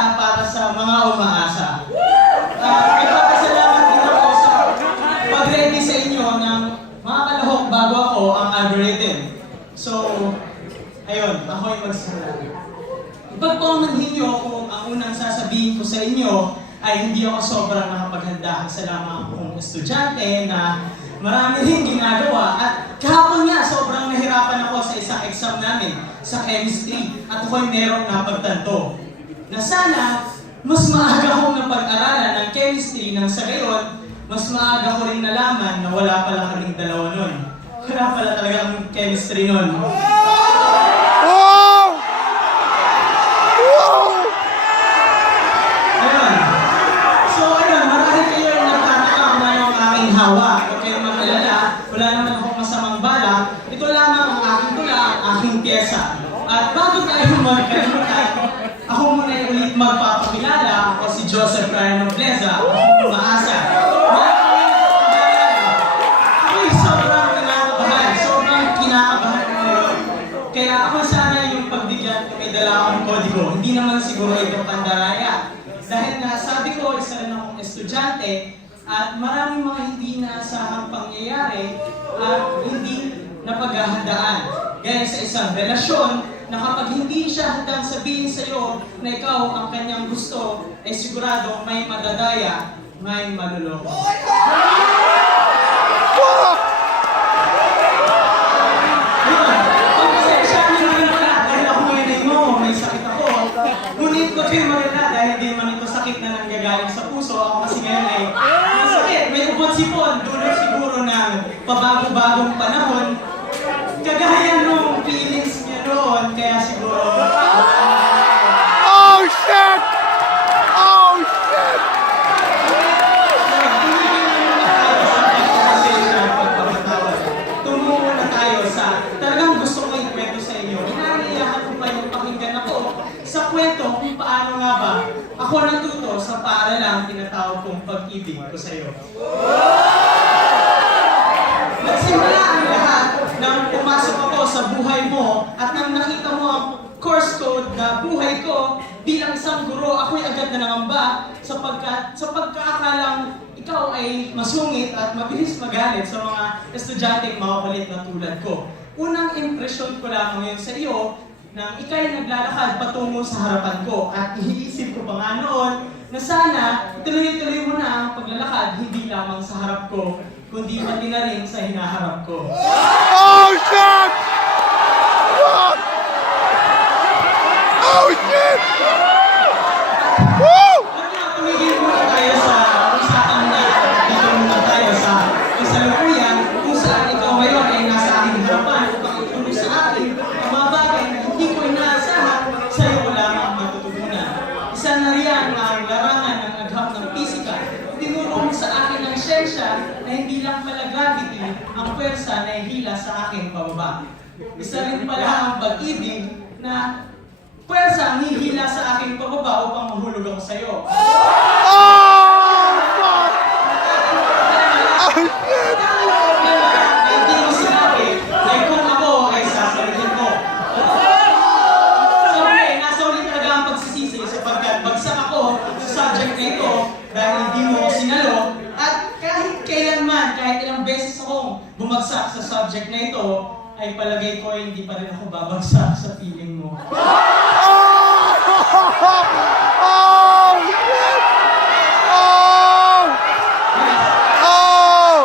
isa para sa mga umaasa. Nagpapasalamat din ako sa pag-ready sa inyo ng mga kalahok bago ako ang algorithm. So, ayun, ako'y magsasalita. Ipagpamanhin niyo kung ang unang sasabihin ko sa inyo ay hindi ako sobrang nakapaghanda sa lamang akong estudyante na marami rin ginagawa. At kahapon nga, sobrang nahirapan ako sa isang exam namin sa chemistry at ako'y merong napagtanto na sana mas maaga akong napag-aralan ng chemistry nang sa gayon, mas maaga ko rin nalaman na wala pala kaming dalawa nun. Wala pala talagang chemistry nun. Hawa. Huwag kayong mag-alala. Wala naman akong masamang balak. Ito lamang ang aking tula, ang aking pyesa. At bago tayo magkalimutan, ako muna ulit magpapakilala. Ako si Joseph Ryan Nobleza. Ako umaasa. Ako'y sobrang kinakabahan ngayon. Kaya ako sana yung pagbigyan kung may dala akong kodigo. Hindi naman siguro ito pandaraya. Dahil nga sabi ko, isa rin akong estudyante, at maraming mga hindi inaasahang pangyayari at hindi napaghahandaan. Gaya sa isang relasyon na kapag hindi siya handang sabihin sa iyo na ikaw ang kanyang gusto, ay sigurado may madadaya, may maluloko. Pagpasensyahan nyo rin pala dahil ako ngayon mo, may sakit ako. Ngunit ko kayo marila dahil di man ito sakit na nanggagaling sa puso. Ako kasi ngayon ay may ubot sipon, dulot siguro ng pabago-bagong panahon. Kagaya nung feelings niya noon, kaya siguro... Oh, shit! Oh, shit! Tumungo na tayo sa talagang gusto ko ikwento sa inyo. Inaniyahan ko pa yung pakinggan ako sa kwento kung paano nga ba ako natuto sa paaralang tinatawag kong pag-ibig ko sa iyo. Nagsimula ang lahat nang pumasok ako sa buhay mo at nang nakita mo ang course code na buhay ko bilang isang guro, ako'y agad na nangamba sapagkat sa pagkaakalang ikaw ay masungit at mabilis magalit sa mga estudyanteng makukulit na tulad ko. Unang impresyon ko lang ngayon sa iyo nang ika'y naglalakad patungo sa harapan ko at iniisip ko pa nga noon na sana ituloy-tuloy mo na ang paglalakad hindi lamang sa harap ko, kundi pati na rin sa hinaharap ko. Oh, shit! Fuck! Oh, shit! Woo! Tumigil muna tayo sa usapan na dito muna tayo sa kasalukuyan kung saan ikaw ngayon ay nasa aking harapan upang itulong sa akin ang mga bagay na hindi ko inaasahan sa iyo ko lamang matutugunan. Isa na riyan ang larangan ng agham ng pisika. Tinuro mo sa akin ang siyensya na hindi lang pala gravity ang pwersa na ihila sa aking pababa. Isa rin pala ang pag-ibig na pwersa ang hihila sa aking pababa upang mahulog ako sa iyo. Hindi mo sinabi na kung ako ay sasalihin mo. Siyempre, nasa ulit talaga ang pagsisisi sapagkat bagsak ako sa subject na ito dahil hindi mo ako sinalo at kahit kailanman, kahit ilang beses akong bumagsak sa subject na ito, ay palagay ko ay hindi pa rin ako babagsak sa feeling mo. Oh, shit! Oh! Oh!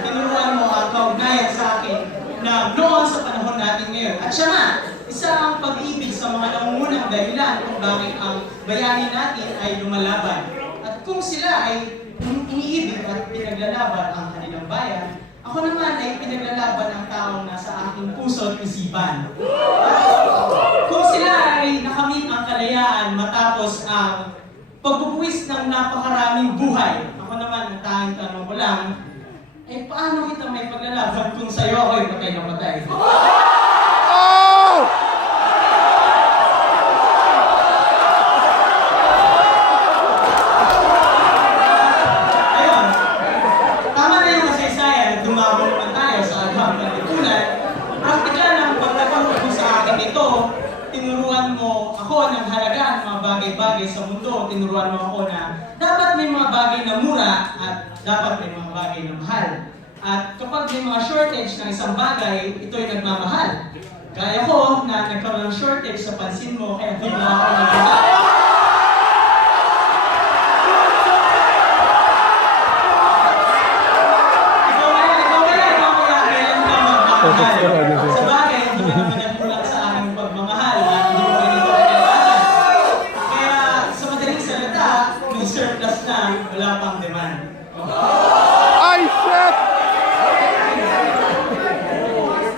Tinuruan mo ang kaugnayan sa akin na noon sa panahon natin ngayon. At siya nga, isa ang pag-ibig sa mga nangungunang dahilan kung bakit ang bayani natin ay lumalaban. At kung sila ay iniibig at pinaglalaban ang kanilang bayan, ako naman ay pinaglalaban ang taong nasa aking puso at isipan. Kung sila ay nakamit ang kalayaan matapos ang pagbubuwis ng napakaraming buhay, ako naman ang tanging tanong ko lang, eh paano kita may paglalaban kung sa'yo ako'y patay na patay? Oh! Ayun, tama na yung kasaysayan at dumago naman tayo sa na mura at dapat may mga bagay na mahal. At kapag may mga shortage ng isang bagay, ito'y nagmamahal. Gaya ko na nagkaroon ng shortage sa pansin mo, kaya bigla ako nagmamahal. Sa bagay, hindi ka naman nagkulang sa aking pagmamahal at hindi mo rin ito kailangan. Kaya sa madaling salita, may surplus na, wala pang demand. Ay, shit!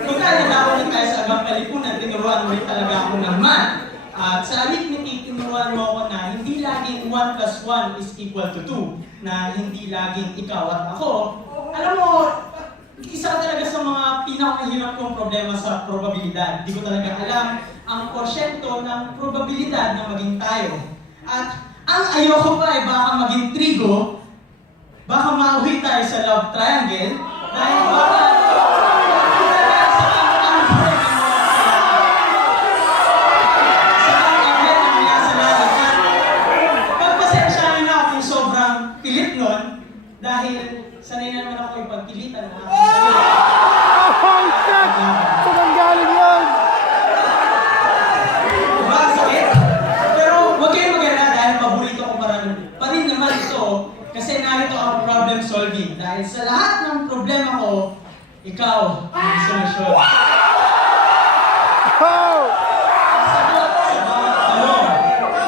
Kung kaya nagkakaroon tayo sa agang kalipunan, tinuruan mo rin talaga ako ng math. At sa arithmetic, tinuruan mo ako na hindi laging 1 plus 1 is equal to 2. Na hindi laging ikaw at ako. Alam mo, isa talaga sa mga pinakamahirap kong problema sa probabilidad. Hindi ko talaga alam ang porsyento ng probabilidad na maging tayo. At ang ayoko pa ay baka maging trigo, baka mauwi tayo sa love triangle, dahil baka pagpasensyahan na kung sobrang pilit nun, dahil sanay na naman ako ipagpilitan ng aking sarili. Oh, shit! Saan galing yun? Diba? Sakit? Pero huwag kayong mag-alala dahil paborito ko pa rin naman ito kasi narito ang problem solving. Dahil sa lahat ng problema ko, ikaw ang solusyon. Oh! Ang sagot sa bawat tanong,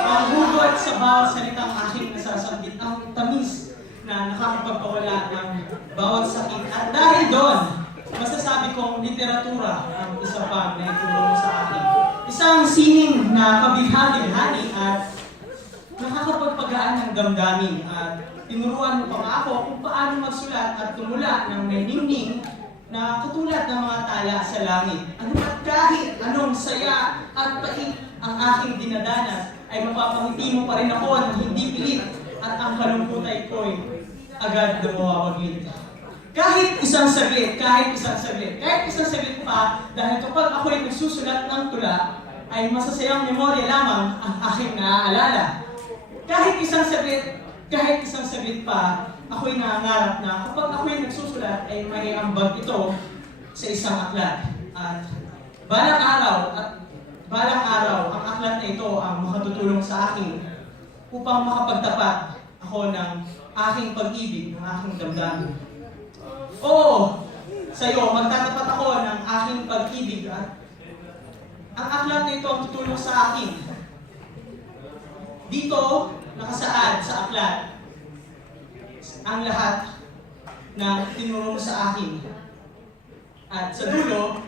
ang hugot sa bawat salitang aking nasasambit, ang tamis na nakakapagpawala ng bawat sakit. At dahil doon, masasabi kong literatura ang isa pa na ituro mo sa akin. Isang sining na kabighani-hani at nakakapagpagaan ng damdamin at tinuruan mo pa nga ako kung paano magsulat at tumula ng may ningning na katulad ng mga tala sa langit. Ano at kahit anong saya at pait ang aking dinadanas ay mapapangiti mo pa rin ako ng hindi pilit at ang kalungkutay ko'y agad na mawawaglit. Kahit isang saglit pa, dahil kapag ako'y nagsusulat ng tula, ay masasayang memorya lamang ang aking naaalala. Kahit isang saglit pa, ako'y nangangarap na kapag ako'y nagsusulat ay may ambag ito sa isang aklat. At balang araw, ang aklat na ito ang makatutulong sa akin upang makapagtapat ako ng aking pag-ibig, ng aking damdamin. Oo, sa'yo, magtatapat ako ng aking pag-ibig at ang aklat na ito ang tutulong sa akin. Dito, nakasaad sa aklat ang lahat na tinuro mo sa akin. At sa dulo,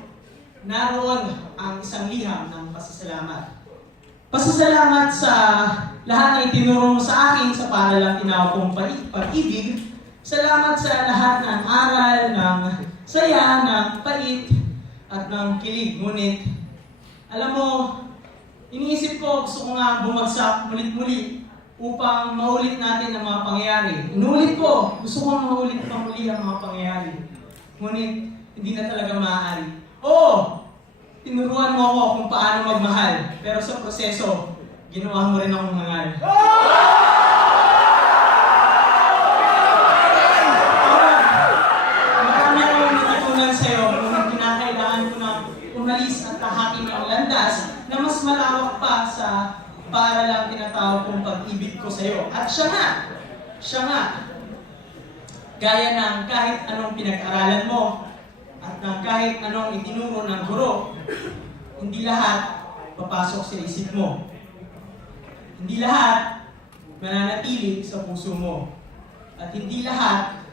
naroon ang isang liham ng pasasalamat. Pasasalamat sa lahat na itinuro mo sa akin sa paralang tinawag kong pag-ibig. Salamat sa lahat ng aral, ng saya, ng pait, at ng kilig. Ngunit, alam mo, iniisip ko, gusto ko nga bumagsak mulit-muli upang maulit natin ang mga pangyayari. Inulit ko, gusto ko maulit pa muli ang mga pangyayari. Ngunit, hindi na talaga maaari. Oo, tinuruan mo ako kung paano magmahal, pero sa proseso, ginawa mo rin akong mangal. Marami akong natutunan sa'yo nung kinakailangan ko na umalis at tahati ng landas na mas malawak pa sa paaralang tinatawag kong pag-ibig ko sa'yo. At siya nga, gaya ng kahit anong pinag-aralan mo at ng kahit anong itinuro ng guro, hindi lahat papasok sa isip mo. Hindi lahat mananatili sa puso mo. At hindi lahat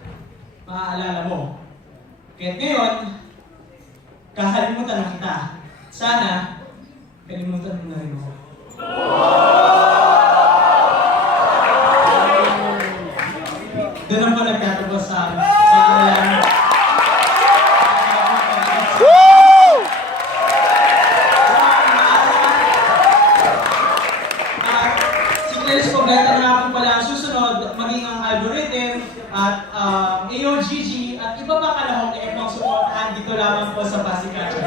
maaalala mo. Kaya ngayon, kakalimutan na kita. Sana, kalimutan mo na rin ako. Doon ako nagtatapos sa aralan. Maging ang algorithm at AOGG at iba pa kalahok na ibang suportahan dito lamang po sa Pasig Culture.